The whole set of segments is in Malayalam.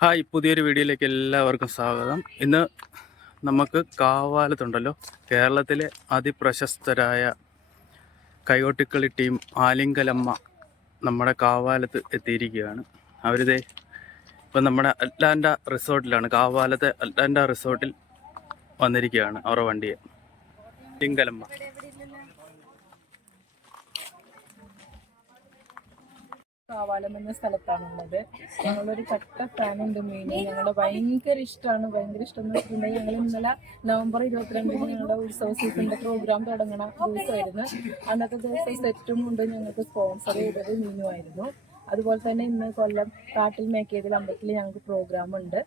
ഹായ് പുതിയൊരു വീഡിയോയിലേക്ക് എല്ലാവർക്കും സ്വാഗതം. ഇന്ന് നമുക്ക് കാവാലത്തുണ്ടല്ലോ. കേരളത്തിലെ അതിപ്രശസ്തരായ കൈകൊട്ടിക്കളി ടീം ആലിങ്കലമ്മ നമ്മുടെ കാവാലത്ത് എത്തിയിരിക്കുകയാണ്. അവരിതേ ഇപ്പം നമ്മുടെ അറ്റ്ലാൻഡ റിസോർട്ടിലാണ് കാവാലത്തെ അറ്റ്ലാൻഡ റിസോർട്ടിൽ വന്നിരിക്കുകയാണ് അവരുടെ വണ്ടിയെ. ആലിങ്കലമ്മ. കാവാലം എന്ന സ്ഥലത്താണുള്ളത്. ഞങ്ങളൊരു കട്ട ഫാനുണ്ട് മീന് ഞങ്ങളുടെ ഭയങ്കര ഇഷ്ടമാണ് ഭയങ്കര ഇഷ്ടം എന്ന് വെച്ചിട്ടുണ്ടെങ്കിൽ ഞങ്ങൾ ഇന്നലെ നവംബർ ഇരുപത്തിരണ്ടിന് ഞങ്ങളുടെ ഉത്സവ സീസണിന്റെ പ്രോഗ്രാം തുടങ്ങണ ദിവസമായിരുന്നു. അന്നത്തെ ദിവസം സെറ്റും കൊണ്ട് ഞങ്ങൾക്ക് സ്പോൺസർ ചെയ്തത് മീനുമായിരുന്നു അതുപോലെ തന്നെ ഇന്ന് കൊല്ലം കാട്ടിൽ മേക്കേതിൽ അമ്പലത്തിൽ ഞങ്ങൾക്ക് പ്രോഗ്രാം ഉണ്ട്.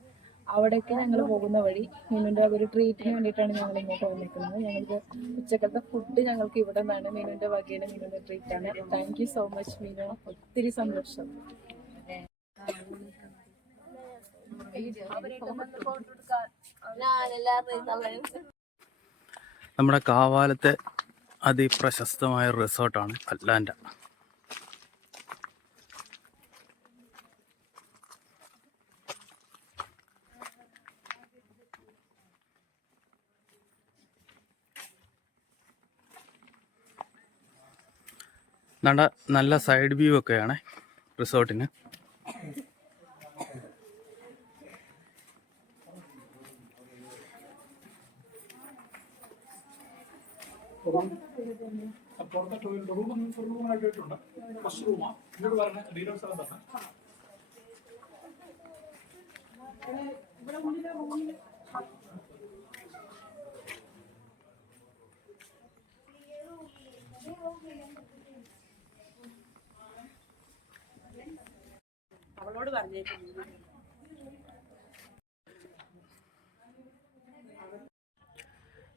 അവിടേക്ക് ഞങ്ങൾ പോകുന്ന വഴി മീനുന്റെ ഒരു ട്രീറ്റിന് വേണ്ടിയിട്ടാണ് ഞങ്ങൾ ഇങ്ങോട്ട് വന്നിരിക്കുന്നത്. ഞങ്ങൾക്ക് ഉച്ചക്കത്തെ ഫുഡ് ഞങ്ങൾക്ക് ഇവിടെ നിന്നാണ് മീനുന്റെ വകയുടെ മീനുന്റെ ട്രീറ്റ് ആണ്. Thank you so much Meenu. ഒത്തിരി സന്തോഷം. നമ്മുടെ കാവാലത്തെ അതിപ്രശസ്തമായ റിസോർട്ടാണ് അറ്റ്ലാന്റ. നല്ല നല്ല സൈഡ് വ്യൂ ഒക്കെയാണ് റിസോർട്ടിന്. പുറത്തെ ടോയ്ലറ്റ് റൂം ഫസ്റ്റ് ഇങ്ങോട്ട്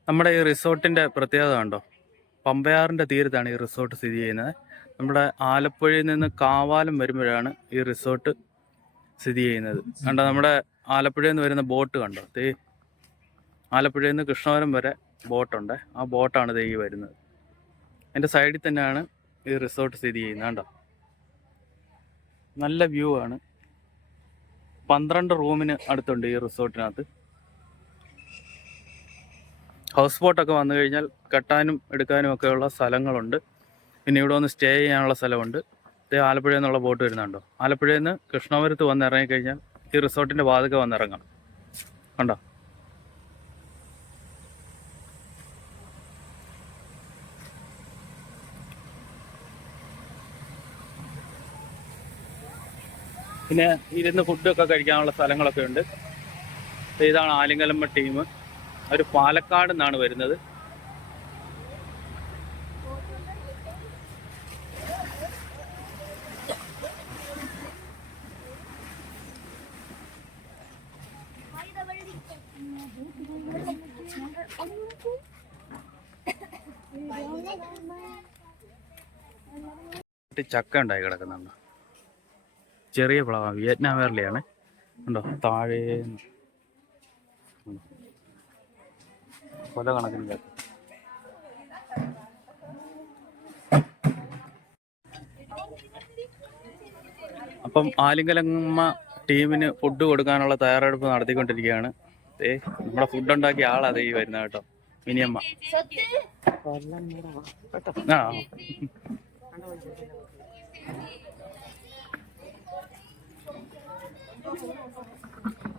നമ്മുടെ ഈ റിസോർട്ടിന്റെ പ്രത്യേകത കണ്ടോ? പമ്പയാറിന്റെ തീരത്താണ് ഈ റിസോർട്ട് സ്ഥിതി ചെയ്യുന്നത്. നമ്മുടെ ആലപ്പുഴയിൽ നിന്ന് കാവാലം വരുമ്പോഴാണ് ഈ റിസോർട്ട് സ്ഥിതി ചെയ്യുന്നത്. കണ്ടോ? നമ്മുടെ ആലപ്പുഴയിൽ നിന്ന് വരുന്ന ബോട്ട് കണ്ടോ? ദേ ആലപ്പുഴയിൽ നിന്ന് കൃഷ്ണപുരം വരെ ബോട്ടുണ്ട്. ആ ബോട്ടാണ് ഈ വരുന്നത്. അതിന്റെ സൈഡിൽ തന്നെയാണ് ഈ റിസോർട്ട് സ്ഥിതി ചെയ്യുന്നത്. കണ്ടോ? നല്ല വ്യൂ ആണ്. പന്ത്രണ്ട് റൂമിന് അടുത്തുണ്ട് ഈ റിസോർട്ടിനകത്ത്. ഹൗസ് ബോട്ടൊക്കെ വന്നു കഴിഞ്ഞാൽ കെട്ടാനും എടുക്കാനും ഒക്കെയുള്ള സ്ഥലങ്ങളുണ്ട്. പിന്നെ ഇവിടെ ഒന്ന് സ്റ്റേ ചെയ്യാനുള്ള സ്ഥലമുണ്ട്. ഇത് ആലപ്പുഴ എന്നുള്ള ബോട്ട് വരുന്നുണ്ടോ? ആലപ്പുഴയിൽ നിന്ന് കൃഷ്ണപുരത്ത് വന്ന് ഇറങ്ങിക്കഴിഞ്ഞാൽ ഈ റിസോർട്ടിന്റെ വാതക വന്നിറങ്ങാം കണ്ടോ? പിന്നെ ഇരുന്ന് ഫുഡൊക്കെ കഴിക്കാനുള്ള സ്ഥലങ്ങളൊക്കെ ഉണ്ട്. ഇതാണ് ആലിങ്കലമ്മ ടീം. അവർ പാലക്കാട് നിന്നാണ് വരുന്നത്. ചക്ക ഉണ്ടായി കിടക്കുന്നുണ്ട് ചെറിയ പ്ലാവ. വിയറ്റ്നാം വേർലിയാണ് ഉണ്ടോ താഴെ പല കണക്കിന് അപ്പം ആലിംഗലങ്ങമ്മ ടീമിന് ഫുഡ് കൊടുക്കാനുള്ള തയ്യാറെടുപ്പ് നടത്തിക്കൊണ്ടിരിക്കുകയാണ്. ഏ നമ്മുടെ ഫുഡ് ഉണ്ടാക്കിയ ആളാ ഈ വരുന്ന കേട്ടോ. മിനിയമ്മ. ആ.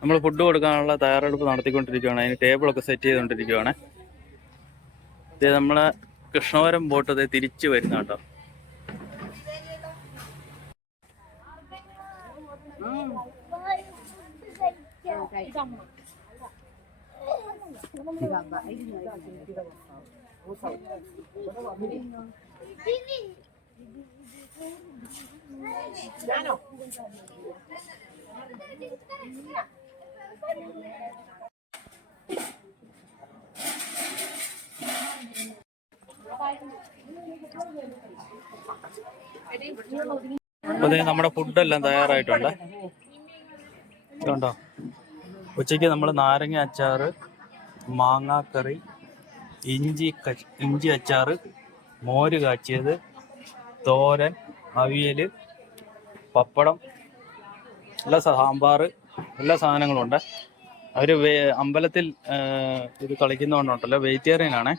നമ്മൾ ഫുഡ് കൊടുക്കാനുള്ള തയ്യാറെടുപ്പ് നടത്തിക്കൊണ്ടിരിക്കുകയാണ് അതിന് ടേബിളൊക്കെ സെറ്റ് ചെയ്തുകൊണ്ടിരിക്കുകയാണ് ഇത് നമ്മളെ കൃഷ്ണവരം ബോട്ട് അത് തിരിച്ചു വരുന്ന കേട്ടോ. അപ്പൊ ദേ നമ്മുടെ ഫുഡ് എല്ലാം തയ്യാറായിട്ടുണ്ട്. കണ്ടോ ഉച്ചയ്ക്ക് നമ്മൾ നാരങ്ങ അച്ചാറ് മാങ്ങാക്കറി ഇഞ്ചി ഇഞ്ചി അച്ചാറ് മോര് കാച്ചിയത് തോരൻ അവിയൽ പപ്പടം എല്ലാ സാമ്പാർ എല്ലാ സാധനങ്ങളും ഉണ്ട് അവർ അമ്പലത്തിൽ ഇത് കളിക്കുന്നതുകൊണ്ടുണ്ടല്ലോ വെജിറ്റേറിയൻ ആണേ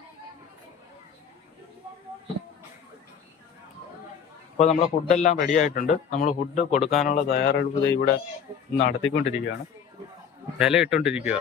അപ്പോൾ നമ്മുടെ ഫുഡെല്ലാം റെഡി ആയിട്ടുണ്ട്. നമ്മൾ ഫുഡ് കൊടുക്കാനുള്ള തയ്യാറെടുപ്പ് ഇവിടെ നടത്തിക്കൊണ്ടിരിക്കുകയാണ്. വില ഇട്ടുകൊണ്ടിരിക്കുക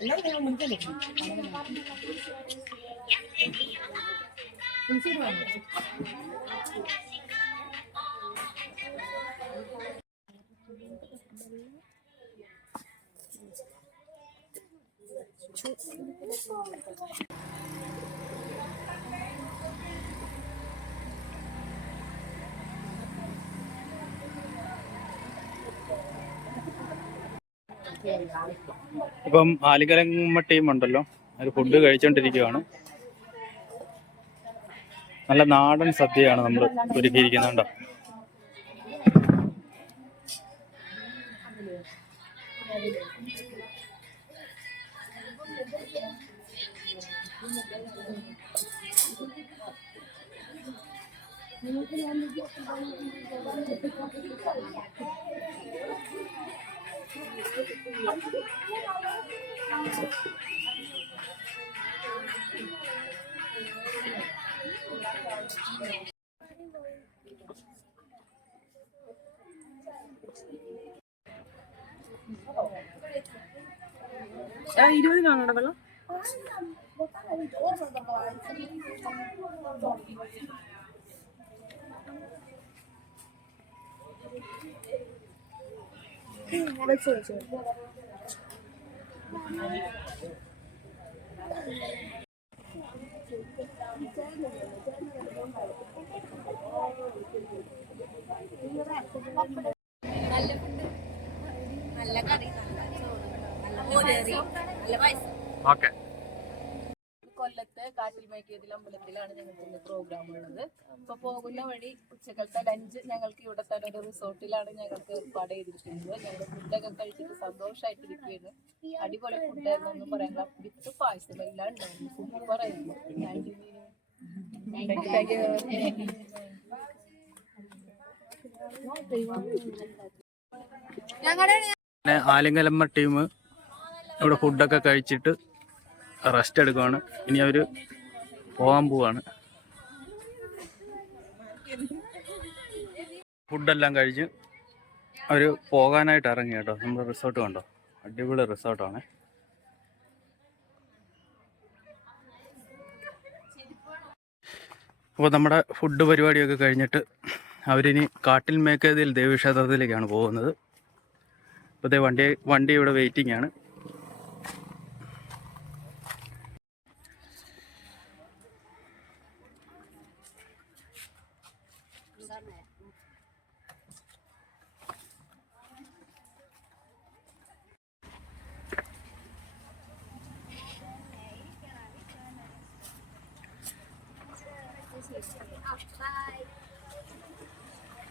എല്ലാവരും മുൻപേ തുളസിയുടെ Thank you. ഇപ്പം ആലിക്കലങ്ങമ്മ ടീം ഉണ്ടല്ലോ അവർ ഫുഡ് കഴിച്ചോണ്ടിരിക്കുകയാണ് നല്ല നാടൻ സദ്യയാണ് നമ്മൾ ഒരുക്കിയിരിക്കുന്നത് കണ്ടോ? ഇരുപതിനാണോ വെള്ളം നല്ല ഫുഡ് നല്ല കറി നല്ല ചോറ് നല്ല മോരേറി നല്ല പായസം ഓക്കെ. കൊല്ലത്ത് കാട്ടിൽമേക്കേതിൽ അമ്പലത്തിലാണ് ഞങ്ങൾക്ക് ഇന്ന് പ്രോഗ്രാം ഉള്ളത്. അപ്പൊ പോകുന്ന വഴി ഉച്ചക്കലത്തെ ലഞ്ച് ഞങ്ങൾക്ക് ഇവിടെ തന്നെ ഒരു റിസോർട്ടിലാണ് ഞങ്ങൾക്ക് ഏർപ്പാട് ചെയ്തിരിക്കുന്നത് ഞങ്ങൾ ഫുഡൊക്കെ കഴിച്ചിട്ട് സന്തോഷമായിട്ടിരിക്കുകയാണ് അടിപൊളി ഫുഡായിരുന്നു ഒന്നും പറയാനില്ല വിത്ത് പായസം എല്ലാം ഉണ്ടായിരുന്നു. സൂപ്പർ ആയിരുന്നു താങ്ക് യു ടീം ഇവിടെ ഫുഡൊക്കെ കഴിച്ചിട്ട് റെസ്റ്റ് എടുക്കുവാണ്. ഇനി അവർ പോകാൻ പോവാണ്. ഫുഡെല്ലാം കഴിച്ച് അവർ പോകാനായിട്ട് ഇറങ്ങി കേട്ടോ. നമ്മുടെ റിസോർട്ട് കണ്ടോ? അടിപൊളി റിസോർട്ടാണ്. അപ്പോൾ നമ്മുടെ ഫുഡ് പരിപാടിയൊക്കെ കഴിഞ്ഞിട്ട് അവരിനി കാട്ടിൽ മേക്കേതിൽ ദേവീക്ഷേത്രത്തിലേക്കാണ് പോകുന്നത്. അപ്പോൾ വണ്ടി വണ്ടി ഇവിടെ വെയിറ്റിംഗ് ആണ്.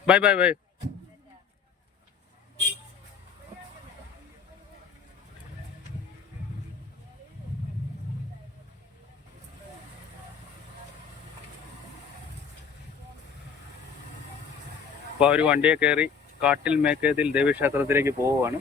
Bye bye bye. അപ്പോൾ അവർ വണ്ടിയെ കയറി കാട്ടിൽ മേക്കേതിൽ ദേവീക്ഷേത്രത്തിലേക്ക് പോവുകയാണ്.